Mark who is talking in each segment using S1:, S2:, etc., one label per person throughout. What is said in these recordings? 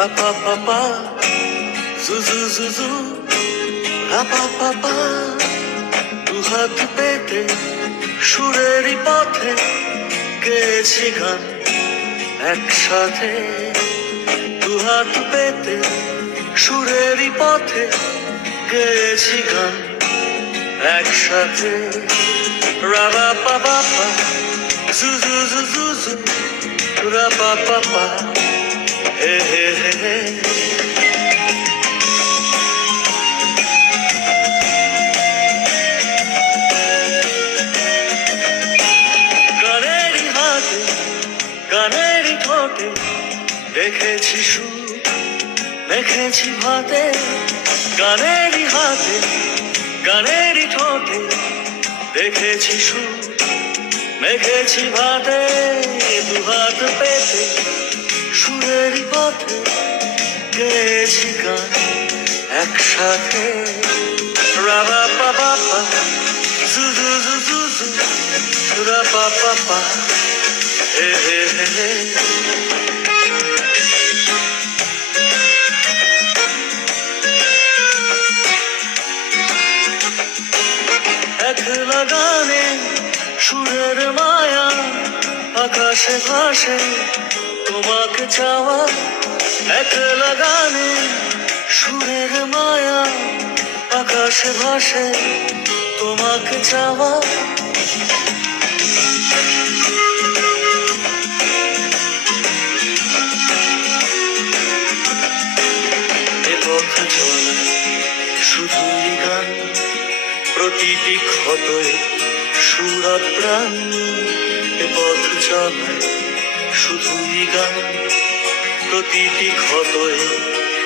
S1: ra pa pa pa. Zu zu zu zu. Ra pa pa pa. দু হাত পেতে সুরেরই পথে গেছি গান একসাথে। দু হাত পেতে সুরেরই পথে গেছি গান একসাথে। রাবা পা পা পা জু জু জু জু জু রা পা পা পা গানেরই ঠোঁটে দেখেছি সুর মেখেছি ভাতে। গানেরই হাতে গানেরই ঠোঁটে দেখেছি সুর মেখেছি ভাতে। দুহাত পেতে সুরেরই পথে গেছি গান একসাথে। রাবা পা পা জু জু জু জু জু, রা পা পা পা হে হে হে। একলা গানে সুরের মায়া, আকাশে ভাসে তোমাকে চাওয়া একলা গানে সুরের মায়া আকাশে ভাসে, তোমাকে চাওয়া শুধুই গান, প্রতিটি ক্ষতয়ে সুরত প্রাণ। পথ চলে শুধুই গান প্রতিটি ক্ষতয়ে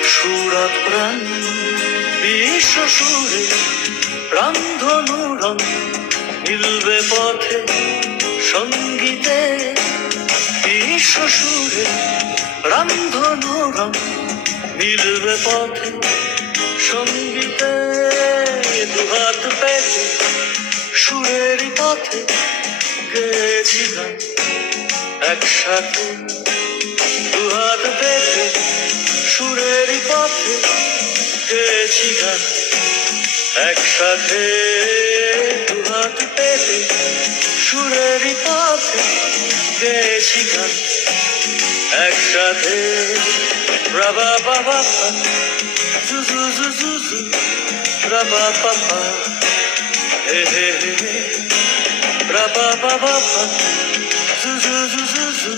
S1: সুরত প্রাণ বিশ্ব সুরে রামধনু রং মিলবে পথে সঙ্গীতে। বিশ্ব সুরে রামধনু রং মিলবে পথে সঙ্গীতে। দুহাত পেতে সুরের পথে গেছি গান। একসাথে দুহাত পেতে সুরের পথে গেছি গান একসাথে দুহাত পেতে সুরের পথে গেছি গান একসাথে রাবা বাবা জু জু জু রাবা পাপা হে হে হে রাবা বাবা জু জু জু জু